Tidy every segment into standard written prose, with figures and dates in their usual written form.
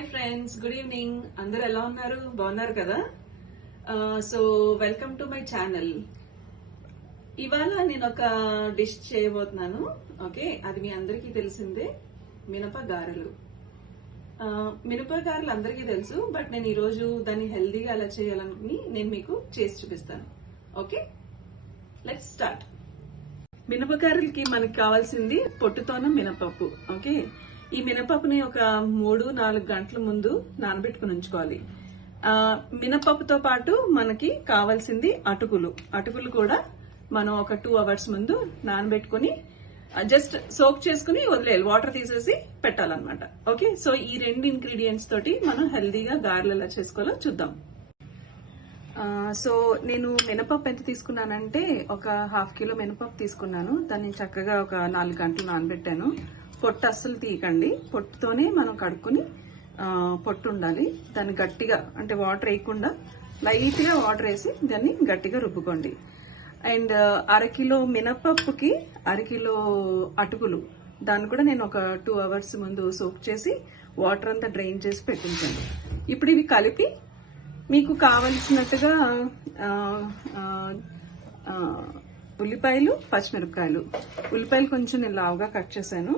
Hi friends, good evening. అందరు ఎలా ఉన్నారు? బాగున్నారు కదా? So welcome to my channel. ఇవాళ నేను ఒక డిష్ చేయబోతున్నాను. ఓకే, అది మీ అందరికీ తెలిసిందే, మినప గారెలు. మినప గారెలు అందరికీ తెలుసు, బట్ నేను ఈరోజు దాన్ని హెల్దీగా ఎలా చేయాలని నేను మీకు చేసి చూపిస్తాను. Okay, let's start. మినపగారెలకి మనకి కావాల్సింది పొట్టుతోన మినపప్పు. ఓకే, ఈ మినపప్పుని ఒక 3-4 గంటల ముందు నానబెట్టుకుని ఉంచుకోవాలి. మినపప్పుతో పాటు మనకి కావాల్సింది అటుకులు కూడా మనం ఒక 2 అవర్స్ ముందు నానబెట్టుకుని జస్ట్ సోక్ చేసుకుని వదిలేయాలి, వాటర్ తీసేసి పెట్టాలన్నమాట. ఓకే, సో ఈ 2 ఇంగ్రీడియంట్స్ తోటి మనం హెల్దీగా గారెలు ఎలా చేసుకోవాలో చూద్దాం. సో నేను మినపప్పు ఎంత తీసుకున్నానంటే ఒక 1/2 కిలో మినపప్పు తీసుకున్నాను. దాన్ని చక్కగా ఒక 4 గంటలు నానబెట్టాను. పొట్టు అస్సలు తీయకండి, పొట్టుతోనే మనం కడుక్కుని పొట్టు ఉండాలి. దాన్ని గట్టిగా అంటే వాటర్ వేయకుండా లైట్ గా వాటర్ వేసి దాన్ని గట్టిగా రుబ్బుకోండి. అండ్ 1/2 కిలో మినపప్పుకి 1/2 కిలో అటుకులు, దాన్ని కూడా నేను ఒక 2 అవర్స్ ముందు సోక్ చేసి వాటర్ అంతా డ్రైన్ చేసి పెట్టించండి. ఇప్పుడు ఇవి కలిపి మీకు కావలసినట్టుగా ఉల్లిపాయలు, పచ్చిమిరపకాయలు. ఉల్లిపాయలు కొంచెం నేను లావుగా కట్ చేశాను.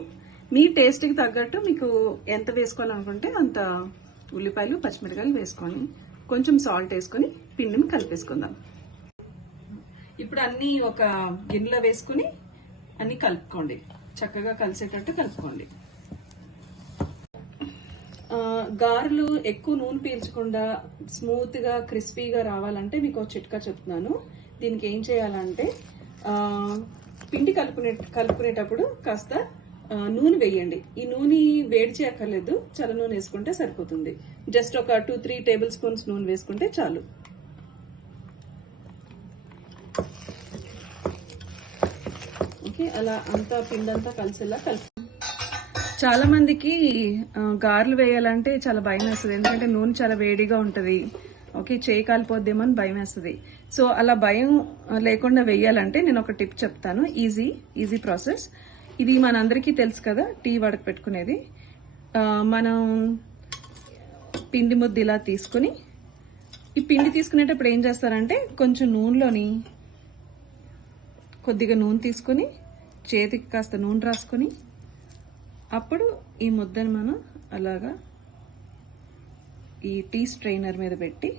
మీ టేస్ట్కి తగ్గట్టు మీకు ఎంత వేసుకోవాలనుకుంటే అంత ఉల్లిపాయలు, పచ్చిమిరపకాయలు వేసుకొని కొంచెం సాల్ట్ వేసుకొని పిండిని కలిపేసుకుందాం. ఇప్పుడు అన్ని ఒక గిన్నెలో వేసుకుని అన్ని కలుపుకోండి, చక్కగా కలిసేటట్టు కలుపుకోండి. గారెలు ఎక్కువ నూనె పీల్చకుండా స్మూత్ గా క్రిస్పీగా రావాలంటే మీకు ఒక చిట్కా చెప్తున్నాను. దీనికి ఏం చేయాలంటే పిండి కలుపుకునేటప్పుడు కాస్త నూనె వేయండి. ఈ నూనె వేడి చేయక్కర్లేదు, చల్ల నూనె వేసుకుంటే సరిపోతుంది. జస్ట్ ఒక 2-3 టేబుల్ స్పూన్స్ నూనె వేసుకుంటే చాలు. ఓకే, అలా అంతా పిండి అంతా కలిసేలా కలుపు. చాలా మందికి గారెలు వేయాలంటే చాలా భయం వేస్తుంది, ఎందుకంటే నూనె చాలా వేడిగా ఉంటది. ఓకే, చేయి కాలిపోద్దేమో అని భయం వేస్తుంది. సో అలా భయం లేకుండా వేయాలంటే నేను ఒక టిప్ చెప్తాను. Easy process. ఇది మనందరికీ తెలుసు కదా, టీ వడక పెట్టుకునేది. మనం పిండి ముద్ద ఇలా తీసుకుని, ఈ పిండి తీసుకునేటప్పుడు ఏం చేస్తారంటే కొంచెం నూనెలోని కొద్దిగా నూనె తీసుకుని చేతికి కాస్త నూనె రాసుకొని అప్పుడు ఈ ముద్దను మనం అలాగా ఈ టీ స్ట్రైనర్ మీద పెట్టి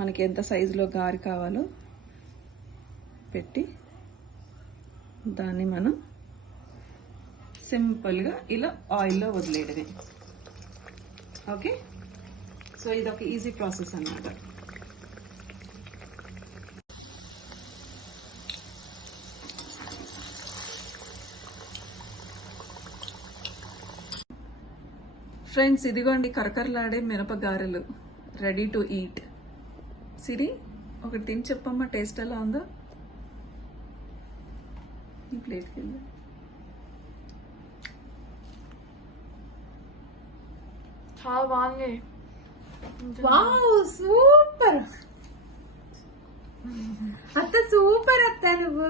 మనకి ఎంత సైజులో గారి కావాలో పెట్టి దాన్ని మనం సింపుల్గా ఇలా ఆయిల్లో వదిలేయడమే. ఓకే, సో ఇదొక ఈజీ ప్రాసెస్ అన్నమాట. ఫ్రెండ్స్, ఇదిగోండి కరకరలాడే మినప గారెలు రెడీ టు ఈట్. సిరి, ఒకటి తిని చెప్పమ్మా, టేస్ట్ ఎలా ఉందో ఈ ప్లేట్ కింద. చాలా బాగుంది. వావ్, సూపర్ అత్త, సూపర్ అత్త. నువ్వు